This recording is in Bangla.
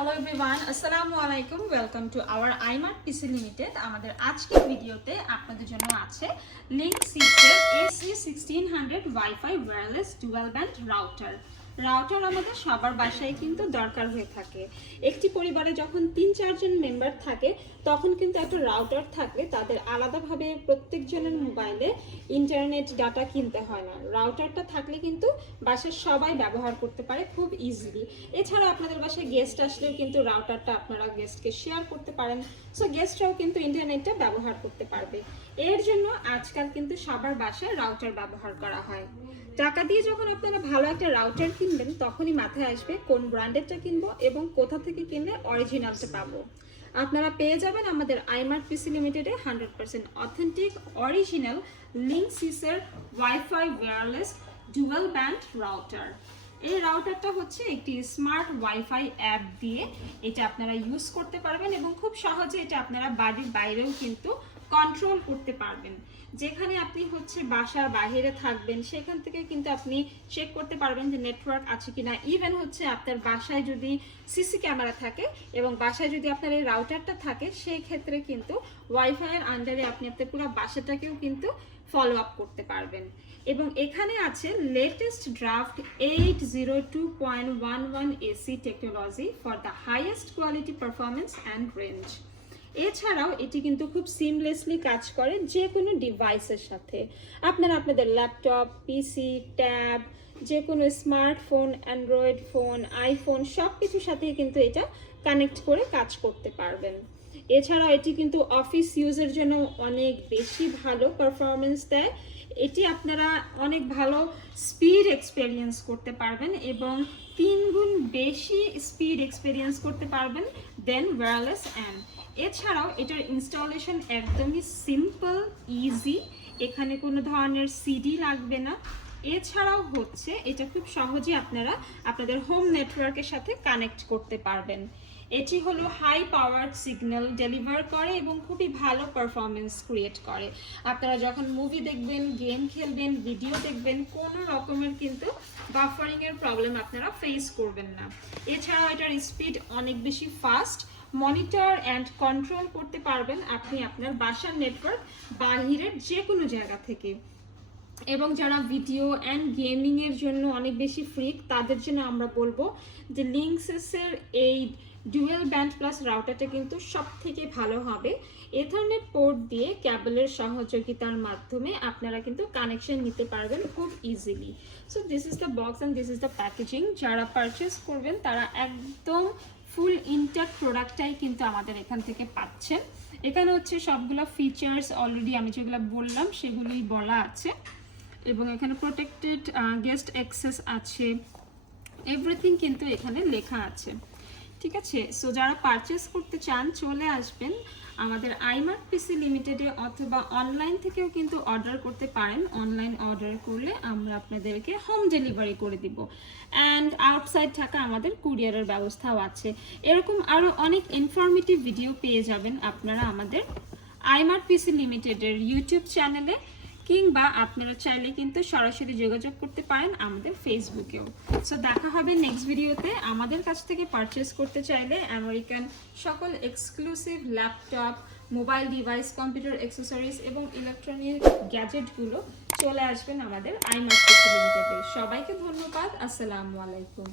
Hello everyone, Assalamu alaikum. Welcome to our iMart PC Limited. আমাদের আজকের ভিডিওতে আপনাদের জন্য আছে Linksys AC1900 Wi-Fi wireless dual band router. Router আমাদের সবার বাসায় কিন্তু দরকার হয়ে থাকে। একটি পরিবারে যখন ৩-৪ জন মেম্বার থাকে তখন কিন্তু একটা রাউটার থাকলে তাদের আলাদাভাবে প্রত্যেকজনের মোবাইলে ইন্টারনেট ডাটা কিনতে হয় না। রাউটারটা থাকলে কিন্তু বাসার সবাই ব্যবহার করতে পারে খুব ইজিলি। এছাড়া আপনাদের বাসায় গেস্ট আসলেও কিন্তু রাউটারটা আপনারা গেস্টকে শেয়ার করতে পারেন, সো গেস্টরাও কিন্তু ইন্টারনেটটা ব্যবহার করতে পারবে। এর জন্য আজকাল কিন্তু সবার বাসায় রাউটার ব্যবহার করা হয়। টাকা দিয়ে যখন আপনারা ভালো একটা রাউটার কিনবেন তখনই মাথায় আসবে কোন ব্র্যান্ডেরটা কিনবো এবং কোথা থেকে কিনলে অরিজিনালটা পাবো। আপনারা পেয়ে যাবেন আমাদের iMart PC লিমিটেডে 100% অথেন্টিক অরিজিনাল লিঙ্কসিসের wifi wireless dual band router. এই রাউটারটা হচ্ছে একটি স্মার্ট ওয়াইফাই অ্যাপ দিয়ে এটা আপনারা ইউজ করতে পারবেন এবং খুব সহজে এটা আপনারা বাড়ির বাইরেও কিন্তু কন্ট্রোল করতে পারবেন। যেখানে আপনি হচ্ছে বাসার বাইরে থাকবেন সেখান থেকে কিন্তু আপনি চেক করতে পারবেন যে নেটওয়ার্ক আছে কিনা। ইভেন হচ্ছে আপনার বাসায় যদি সিসি ক্যামেরা থাকে এবং বাসায় যদি আপনার এই রাউটারটা থাকে সেই ক্ষেত্রে কিন্তু ওয়াইফাইয়ের আন্ডারে আপনি আপনার পুরো বাসাটাকেও কিন্তু ফলো আপ করতে পারবেন। এবং এখানে আছে latest draft 802.11 AC technology for the highest quality performance and range. এছাড়াও এটি কিন্তু খুব সিমলেসলি কাজ করে যে কোনো ডিভাইসের সাথে। আপনারা আপনাদের ল্যাপটপ, পিসি, ট্যাব, যে কোনো স্মার্টফোন, অ্যান্ড্রয়েড ফোন, আইফোন সব কিছুর সাথেই কিন্তু এটা কানেক্ট করে কাজ করতে পারবেন। এছাড়াও এটি কিন্তু অফিস ইউজের জন্য অনেক বেশি ভালো পারফরমেন্স দেয়। এটি আপনারা অনেক ভালো স্পিড এক্সপেরিয়েন্স করতে পারবেন এবং 3 গুণ বেশি স্পিড এক্সপেরিয়েন্স করতে পারবেন দেন ওয়্যারলেস অ্যান্ড। এছাড়াও এটার ইনস্টলেশন একদমই সিম্পল, ইজি, এখানে কোনো ধরনের সিডি লাগবে না। এছাড়াও হচ্ছে এটা খুব সহজে আপনারা আপনাদের হোম নেটওয়ার্কের সাথে কানেক্ট করতে পারবেন। এটি হলো হাই পাওয়ার সিগন্যাল ডেলিভার করে এবং খুবই ভালো পারফরমেন্স ক্রিয়েট করে। আপনারা যখন মুভি দেখবেন, গেম খেলবেন, ভিডিও দেখবেন, কোনো রকমের কিন্তু বাফারিংয়ের প্রবলেম আপনারা ফেস করবেন না। এছাড়াও এটার স্পিড অনেক বেশি ফাস্ট, মনিটর অ্যান্ড কন্ট্রোল করতে পারবেন আপনি আপনার বাসার নেটওয়ার্ক বাহিরের যে কোনো জায়গা থেকে। এবং যারা ভিডিও অ্যান্ড গেমিংয়ের জন্য অনেক বেশি ফ্রিক তাদের জন্য আমরা বলবো যে লিঙ্কসের এই ডুয়েল ব্যান্ড প্লাস রাউটারটা কিন্তু সব থেকে ভালো হবে। ইথারনেট পোর্ট দিয়ে ক্যাবলের সহযোগিতার মাধ্যমে আপনারা কিন্তু কানেকশন নিতে পারবেন খুব easily. So this is the box and this is the packaging. যারা পারচেস করবেন তারা একদম ফুল ইনট্যাক্ট প্রোডাক্টটাই কিন্তু আমাদের এখান থেকে পাচ্ছেন। এখানে হচ্ছে সবগুলো ফিচার্স অলরেডি আমি যেগুলো বললাম সেগুলোই বলা আছে এবং এখানে প্রোটেক্টেড গেস্ট অ্যাক্সেস আছে, এভরিথিং কিন্তু এখানে লেখা আছে। ঠিক আছে, সো যারা পারচেস করতে চান চলে আসবেন আমাদের iMart PC লিমিটেডে অথবা অনলাইন থেকেও কিন্তু অর্ডার করতে পারেন। অনলাইন অর্ডার করলে আমরা আপনাদেরকে হোম ডেলিভারি করে দিব অ্যান্ড আউটসাইড ঢাকা আমাদের কুরিয়ারের ব্যবস্থাও আছে। এরকম আরও অনেক ইনফরমেটিভ ভিডিও পেয়ে যাবেন আপনারা আমাদের iMart PC লিমিটেডের ইউটিউব চ্যানেলে, কিংবা আপনারা চাইলে কিন্তু সরাসরি যোগাযোগ করতে পারেন আমাদের ফেসবুকেও। সো দেখা হবে নেক্সট ভিডিওতে। আমাদের কাছ থেকে পারচেস করতে চাইলে আমেরিকান সকল exclusive laptop, mobile device, computer accessories এবং ইলেকট্রনিক গ্যাজেটগুলো চলে আসবেন আমাদের iMart PC লিমিটেডে। সবাইকে ধন্যবাদ। আসসালামু আলাইকুম।